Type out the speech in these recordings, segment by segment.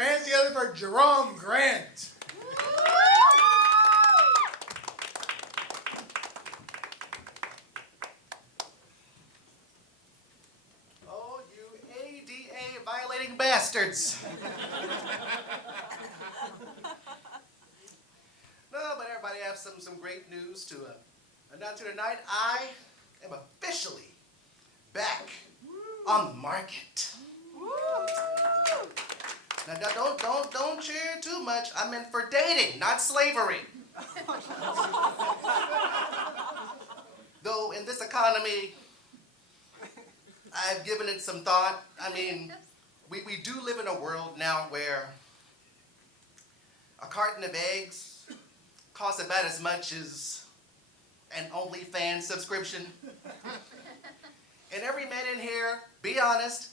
your hands together for Jerome Grant. Oh, you ADA violating bastards. No, but everybody has some great news to announce here tonight. I am officially back on the market. Now, don't cheer too much. I meant for dating, not slavery. Though in this economy, I've given it some thought. I mean, we do live in a world now where a carton of eggs costs about as much as an OnlyFans subscription. And every man in here, be honest,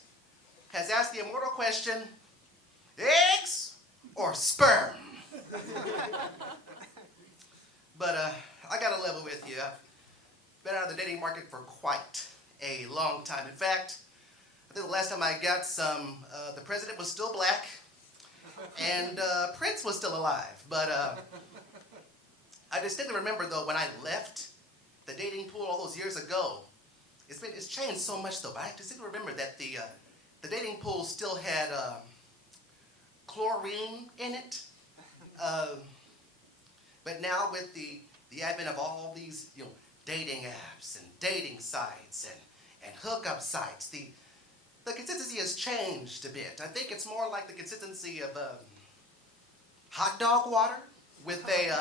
has asked the immortal question, eggs or sperm? But I gotta level with you. I've been out of the dating market for quite a long time. In fact, I think the last time I got some, the president was still black and Prince was still alive. But I distinctly remember though when I left the dating pool all those years ago, it's changed so much though, but I distinctly remember that the dating pool still had chlorine in it. But now with the advent of all these, dating apps and dating sites and hookup sites, the consistency has changed a bit. I think it's more like the consistency of hot dog water with a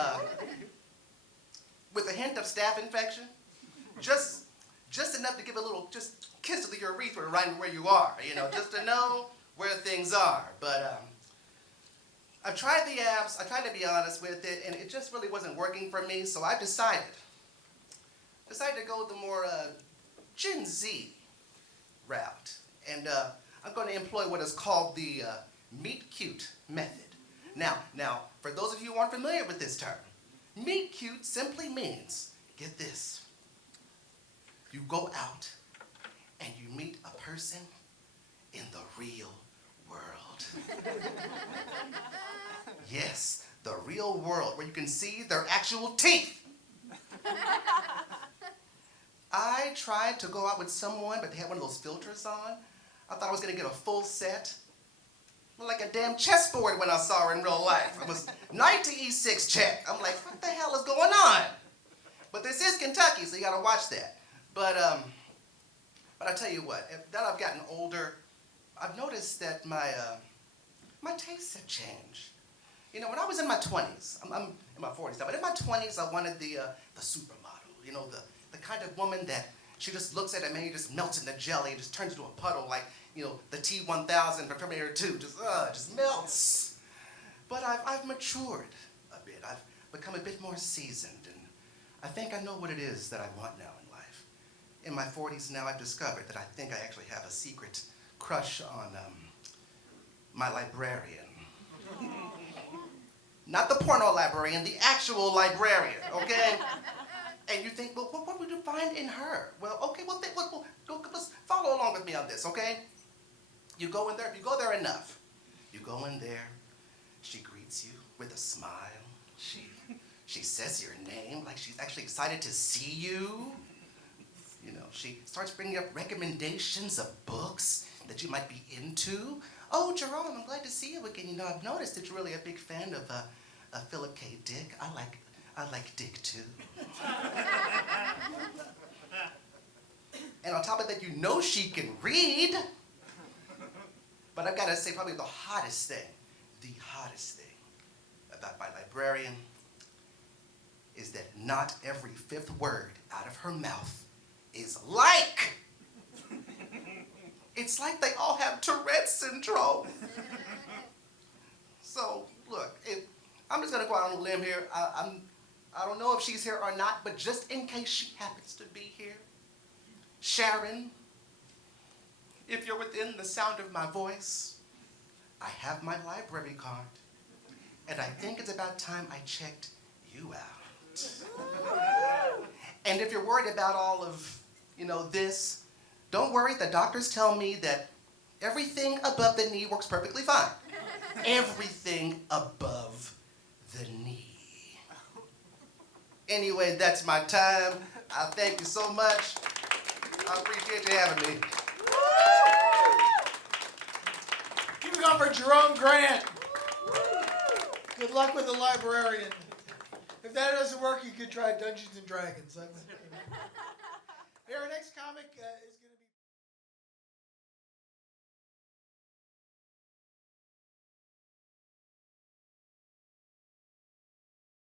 hint of staph infection. Just enough to give a little kiss to the urethra right where you are, just to know where things are. But I've tried the apps, I tried to be honest with it, and it just really wasn't working for me, so I decided to go the more Gen Z route. And I'm going to employ what is called the meet cute method. Now, for those of you who aren't familiar with this term, meet cute simply means, get this, you go out and you meet a person in the real world. Yes, the real world, where you can see their actual teeth. I tried to go out with someone, but they had one of those filters on. I thought I was going to get a full set. Like a damn chessboard when I saw her in real life. It was knight to e6 check. I'm like, what the hell is going on? But this is Kentucky, so you got to watch that. But I tell you what, now I've gotten older, I've noticed that my tastes have changed. When I was in my 20s, I'm in my 40s now, but in my 20s I wanted the supermodel, the kind of woman that she just looks at a man, just melts into jelly and just turns into a puddle like, the T-1000 from Terminator 2, just melts. But I've matured a bit. I've become a bit more seasoned, and I think I know what it is that I want now in life. In my 40s now, I've discovered that I think I actually have a secret crush on my librarian. Not the porno librarian, the actual librarian, okay? And you think, well, what would you find in her? Well, okay, let's follow along with me on this, okay? You go in there, if you go there enough, you go in there, she greets you with a smile, she says your name like she's actually excited to see you. She starts bringing up recommendations of books that you might be into. Oh, Jerome, I'm glad to see you again. I've noticed that you're really a big fan of Philip K. Dick. I like Dick too. And on top of that, she can read. But I've got to say probably the hottest thing about my librarian is that not every fifth word out of her mouth is like. It's like they all have Tourette's syndrome. So, look, I'm just going to go out on a limb here. I don't know if she's here or not, but just in case she happens to be here, Sharon, if you're within the sound of my voice, I have my library card, and I think it's about time I checked you out. And if you're worried about all of, this, don't worry, the doctors tell me that everything above the knee works perfectly fine. everything above the knee. Anyway, that's my time. I thank you so much. I appreciate you having me. Keep it going for Jerome Grant. Good luck with the librarian. If that doesn't work, you could try Dungeons and Dragons. Here, our next comic is going to be.